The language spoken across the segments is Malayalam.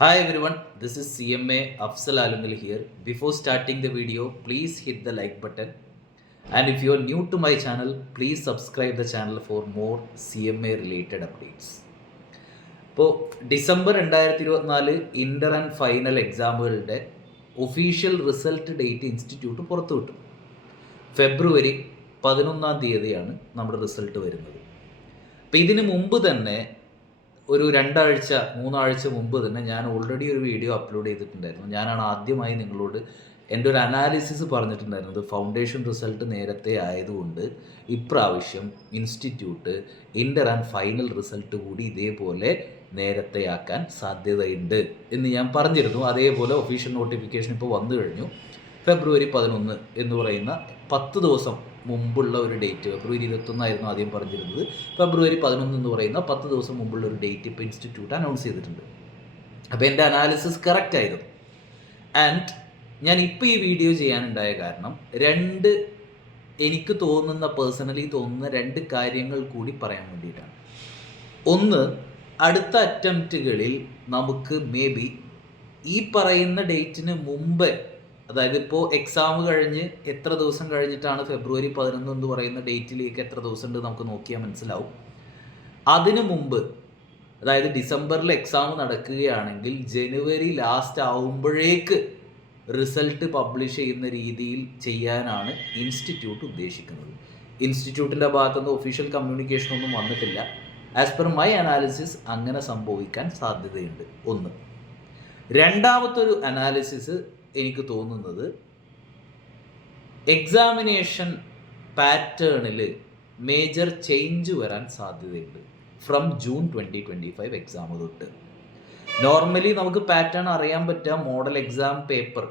Hi everyone, this is CMA Afsal Alungal here. Before starting the video, please hit the like button. And if you are new to my channel, please subscribe the channel for more CMA related updates. ഇപ്പോൾ ഡിസംബർ 2024 ഇൻ്റർ ആൻഡ് ഫൈനൽ എക്സാമുകളുടെ ഒഫീഷ്യൽ റിസൾട്ട് ഡേറ്റ് ഇൻസ്റ്റിറ്റ്യൂട്ട് പുറത്തുവിട്ടു. ഫെബ്രുവരി 11 നമ്മുടെ റിസൾട്ട് വരുന്നത്. അപ്പോൾ ഇതിനു മുമ്പ് തന്നെ ഒരു 2-3 മുമ്പ് തന്നെ ഞാൻ ഓൾറെഡി ഒരു വീഡിയോ അപ്ലോഡ് ചെയ്തിട്ടുണ്ടായിരുന്നു. ഞാനാണ് ആദ്യമായി നിങ്ങളോട് എൻ്റെ ഒരു അനാലിസിസ് പറഞ്ഞിട്ടുണ്ടായിരുന്നത്. ഫൗണ്ടേഷൻ റിസൾട്ട് നേരത്തെ ആയതുകൊണ്ട് ഇപ്രാവശ്യം institute inter and final result കൂടി ഇതേപോലെ നേരത്തെയാക്കാൻ സാധ്യതയുണ്ട് എന്ന് ഞാൻ പറഞ്ഞിരുന്നു. അതേപോലെ ഒഫീഷ്യൽ നോട്ടിഫിക്കേഷൻ ഇപ്പോൾ വന്നു കഴിഞ്ഞു. ഫെബ്രുവരി 11 എന്ന് പറയുന്ന 10 ദിവസം മുമ്പുള്ള ഒരു ഡേറ്റ്. ഫെബ്രുവരി 21 ആദ്യം പറഞ്ഞിരുന്നത്. ഫെബ്രുവരി 11 എന്ന് പറയുന്ന 10 ദിവസം മുമ്പുള്ള ഒരു ഡേറ്റ് ഇപ്പോൾ ഇൻസ്റ്റിറ്റ്യൂട്ട് അനൗൺസ് ചെയ്തിട്ടുണ്ട്. അപ്പോൾ എൻ്റെ അനാലിസിസ് കറക്റ്റ് ആയിരുന്നു. ആൻഡ് ഞാൻ ഇപ്പോൾ ഈ വീഡിയോ ചെയ്യാനുണ്ടായ കാരണം എനിക്ക് പേഴ്സണലി തോന്നുന്ന 2 കാര്യങ്ങൾ കൂടി പറയാൻ വേണ്ടിയിട്ടാണ്. ഒന്ന്, അടുത്ത അറ്റംപ്റ്റുകളിൽ നമുക്ക് മേ ബി ഈ പറയുന്ന ഡേറ്റിന് മുമ്പ്, അതായത് ഇപ്പോൾ എക്സാം കഴിഞ്ഞ് എത്ര ദിവസം കഴിഞ്ഞിട്ടാണ് ഫെബ്രുവരി 11 എന്ന് പറയുന്ന ഡേറ്റിലേക്ക് എത്ര ദിവസം ഉണ്ട് നമുക്ക് നോക്കിയാൽ മനസ്സിലാവും. അതിനു മുമ്പ്, അതായത് ഡിസംബറിൽ എക്സാം നടക്കുകയാണെങ്കിൽ ജനുവരി ലാസ്റ്റ് ആവുമ്പോഴേക്ക് റിസൾട്ട് പബ്ലിഷ് ചെയ്യുന്ന രീതിയിൽ ചെയ്യാനാണ് ഇൻസ്റ്റിറ്റ്യൂട്ട് ഉദ്ദേശിക്കുന്നത്. ഇൻസ്റ്റിറ്റ്യൂട്ടിൻ്റെ ഭാഗത്തുനിന്ന് ഒഫീഷ്യൽ കമ്മ്യൂണിക്കേഷൻ ഒന്നും വന്നിട്ടില്ല. ആസ് പെർ മൈ അനാലിസിസ് അങ്ങനെ സംഭവിക്കാൻ സാധ്യതയുണ്ട്. ഒന്ന്. രണ്ടാമത്തൊരു അനാലിസിസ് എനിക്ക് തോന്നുന്നത്, എക്സാമിനേഷൻ പാറ്റേണിൽ മേജർ ചേഞ്ച് വരാൻ സാധ്യതയുണ്ട് ഫ്രം ജൂൺ 2025 എക്സാം തൊട്ട്. നോർമലി നമുക്ക് പാറ്റേൺ അറിയാൻ പറ്റുക മോഡൽ എക്സാം പേപ്പർ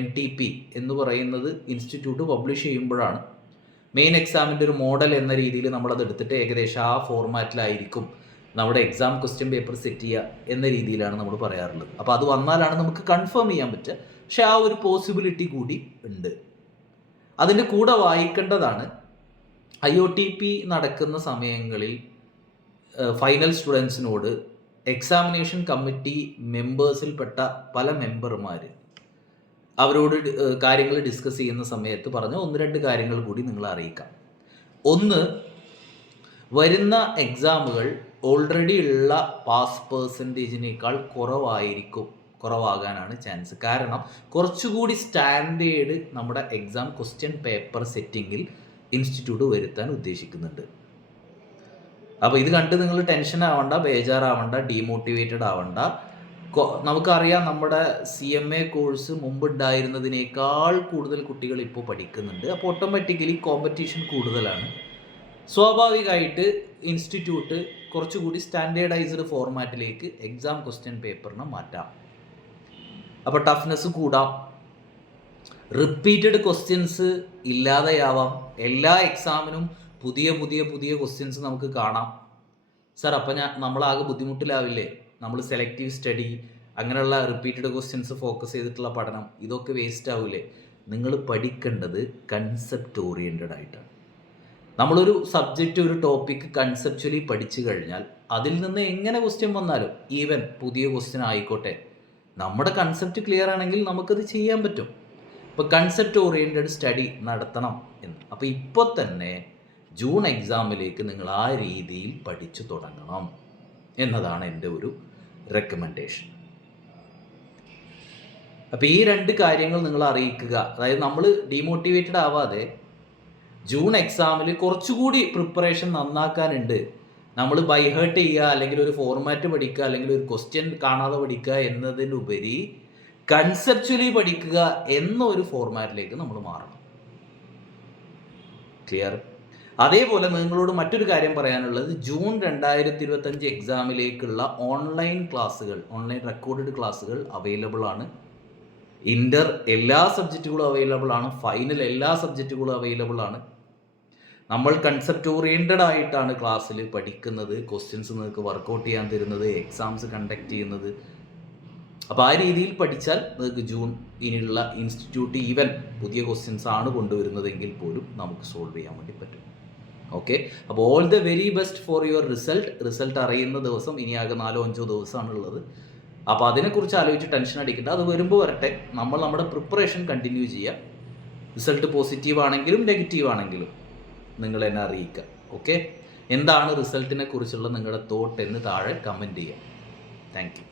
MTP എന്ന് പറയുന്നത് ഇൻസ്റ്റിറ്റ്യൂട്ട് പബ്ലിഷ് ചെയ്യുമ്പോഴാണ്. മെയിൻ എക്സാമിൻ്റെ ഒരു മോഡൽ എന്ന രീതിയിൽ നമ്മളത് എടുത്തിട്ട് ഏകദേശം ആ ഫോർമാറ്റിലായിരിക്കും നമ്മുടെ എക്സാം ക്വസ്റ്റ്യൻ പേപ്പർ സെറ്റ് ചെയ്യുക എന്ന രീതിയിലാണ് നമ്മൾ പറയാറുള്ളത്. അപ്പോൾ അത് വന്നാലാണ് നമുക്ക് കൺഫേം ചെയ്യാൻ പറ്റുക. പക്ഷെ ആ ഒരു പോസിബിലിറ്റി കൂടി ഉണ്ട്. അതിൻ്റെ കൂടെ വായിക്കേണ്ടതാണ്, IOTP നടക്കുന്ന സമയങ്ങളിൽ ഫൈനൽ സ്റ്റുഡൻസിനോട് എക്സാമിനേഷൻ കമ്മിറ്റി മെമ്പേഴ്സിൽപ്പെട്ട പല മെമ്പർമാർ അവരോട് കാര്യങ്ങൾ ഡിസ്കസ് ചെയ്യുന്ന സമയത്ത് പറഞ്ഞ 1-2 കാര്യങ്ങൾ കൂടി നിങ്ങളെ അറിയിക്കാം. ഒന്ന്, വരുന്ന എക്സാമുകൾ ഓൾറെഡി ഉള്ള പാസ് പെർസെൻറ്റേജിനേക്കാൾ കുറവാകാനാണ് ചാൻസ്. കാരണം കുറച്ചുകൂടി സ്റ്റാൻഡേർഡ് നമ്മുടെ എക്സാം ക്വസ്റ്റ്യൻ പേപ്പർ സെറ്റിങ്ങിൽ ഇൻസ്റ്റിറ്റ്യൂട്ട് വരുത്താൻ ഉദ്ദേശിക്കുന്നുണ്ട്. അപ്പോൾ ഇത് കണ്ട് നിങ്ങൾ ടെൻഷൻ ആവണ്ട, ബേജാറാവണ്ട, ഡീമോട്ടിവേറ്റഡ് ആവണ്ട. നമുക്കറിയാം നമ്മുടെ CMA കോഴ്സ് മുമ്പുണ്ടായിരുന്നതിനേക്കാൾ കൂടുതൽ കുട്ടികൾ ഇപ്പോൾ പഠിക്കുന്നുണ്ട്. അപ്പോൾ ഓട്ടോമാറ്റിക്കലി കോമ്പറ്റീഷൻ കൂടുതലാണ്. സ്വാഭാവികമായിട്ട് ഇൻസ്റ്റിറ്റ്യൂട്ട് കുറച്ചുകൂടി സ്റ്റാൻഡേർഡൈസ്ഡ് ഫോർമാറ്റിലേക്ക് എക്സാം ക്വസ്റ്റ്യൻ പേപ്പറിനെ മാറ്റാം. അപ്പോൾ ടഫ്നെസ് കൂടാം, റിപ്പീറ്റഡ് ക്വസ്റ്റ്യൻസ് ഇല്ലാതെയാവാം. എല്ലാ എക്സാമിനും പുതിയ ക്വസ്റ്റ്യൻസ് നമുക്ക് കാണാം. സാർ, അപ്പം നമ്മളാകെ ബുദ്ധിമുട്ടിലാവില്ലേ? നമ്മൾ സെലക്റ്റീവ് സ്റ്റഡി, അങ്ങനെയുള്ള റിപ്പീറ്റഡ് ക്വസ്റ്റ്യൻസ് ഫോക്കസ് ചെയ്തിട്ടുള്ള പഠനം, ഇതൊക്കെ വേസ്റ്റ് ആവില്ലേ? നിങ്ങൾ പഠിക്കേണ്ടത് കൺസെപ്റ്റ് ഓറിയൻറ്റഡ് ആയിട്ടാണ്. നമ്മളൊരു സബ്ജക്റ്റ്, ഒരു ടോപ്പിക്ക് കൺസെപ്ച്വലി പഠിച്ചു കഴിഞ്ഞാൽ അതിൽ നിന്ന് എങ്ങനെ ക്വസ്റ്റ്യൻ വന്നാലും, ഈവൻ പുതിയ ക്വസ്റ്റ്യൻ ആയിക്കോട്ടെ, നമ്മുടെ കൺസെപ്റ്റ് ക്ലിയർ ആണെങ്കിൽ നമുക്കത് ചെയ്യാൻ പറ്റും. ഇപ്പോൾ കൺസെപ്റ്റ് ഓറിയൻറ്റഡ് സ്റ്റഡി നടത്തണം എന്ന്. അപ്പോൾ ഇപ്പോൾ തന്നെ ജൂൺ എക്സാമിലേക്ക് നിങ്ങൾ ആ രീതിയിൽ പഠിച്ചു തുടങ്ങണം എന്നതാണ് എൻ്റെ ഒരു റെക്കമെൻഡേഷൻ. അപ്പോൾ ഈ 2 കാര്യങ്ങൾ നിങ്ങൾ അറിയിക്കുക. അതായത് നമ്മൾ ഡീമോട്ടിവേറ്റഡ് ആവാതെ ജൂൺ എക്സാമിൽ കുറച്ചുകൂടി പ്രിപ്പറേഷൻ നന്നാക്കാനുണ്ട്. നമ്മൾ ബൈഹേർട്ട് ചെയ്യുക, അല്ലെങ്കിൽ ഒരു ഫോർമാറ്റ് പഠിക്കുക, അല്ലെങ്കിൽ ഒരു ക്വസ്റ്റ്യൻ കാണാതെ പഠിക്കുക എന്നതിനുപരി കൺസെപ്ച്വലി പഠിക്കുക എന്ന ഒരു ഫോർമാറ്റിലേക്ക് നമ്മൾ മാറണം. ക്ലിയർ? അതേപോലെ നിങ്ങളോട് മറ്റൊരു കാര്യം പറയാനുള്ളത്, ജൂൺ 2025 എക്സാമിലേക്കുള്ള ഓൺലൈൻ റെക്കോർഡഡ് ക്ലാസ്സുകൾ അവൈലബിൾ ആണ്. ഇൻ്റർ എല്ലാ സബ്ജക്റ്റുകളും അവൈലബിൾ ആണ്. ഫൈനൽ എല്ലാ സബ്ജക്റ്റുകളും അവൈലബിൾ ആണ്. നമ്മൾ കൺസെപ്റ്റ് ഓറിയൻറ്റഡ് ആയിട്ടാണ് ക്ലാസ്സിൽ പഠിക്കുന്നത്. ക്വസ്റ്റ്യൻസ് നിങ്ങൾക്ക് വർക്കൗട്ട് ചെയ്യാൻ തരുന്നത്, എക്സാംസ് കണ്ടക്ട് ചെയ്യുന്നത്. അപ്പോൾ ആ രീതിയിൽ പഠിച്ചാൽ നിങ്ങൾക്ക് ജൂൺ ഇനിയുള്ള ഇൻസ്റ്റിറ്റ്യൂട്ട് ഈവൻ പുതിയ ക്വസ്റ്റ്യൻസ് ആണ് കൊണ്ടുവരുന്നതെങ്കിൽ പോലും നമുക്ക് സോൾവ് ചെയ്യാൻ വേണ്ടി പറ്റും. ഓക്കെ, അപ്പോൾ all the very best for your result അറിയുന്ന ദിവസം ഇനി ആകെ 4-5 ദിവസമാണുള്ളത്. അപ്പോൾ അതിനെക്കുറിച്ച് ആലോചിച്ച് ടെൻഷൻ അടിക്കേണ്ട, അത് വരുമ്പോൾ വരട്ടെ. നമ്മൾ നമ്മുടെ പ്രിപ്പറേഷൻ കണ്ടിന്യൂ ചെയ്യുക. റിസൾട്ട് പോസിറ്റീവ് ആണെങ്കിലും നെഗറ്റീവ് ആണെങ്കിലും നിങ്ങൾ എന്നെ അറിയിക്കുക. ഓക്കെ, എന്താണ് റിസൾട്ടിനെ കുറിച്ചുള്ള നിങ്ങളുടെ തോട്ട് എന്ന് താഴെ കമൻറ്റ് ചെയ്യുക. Thank you.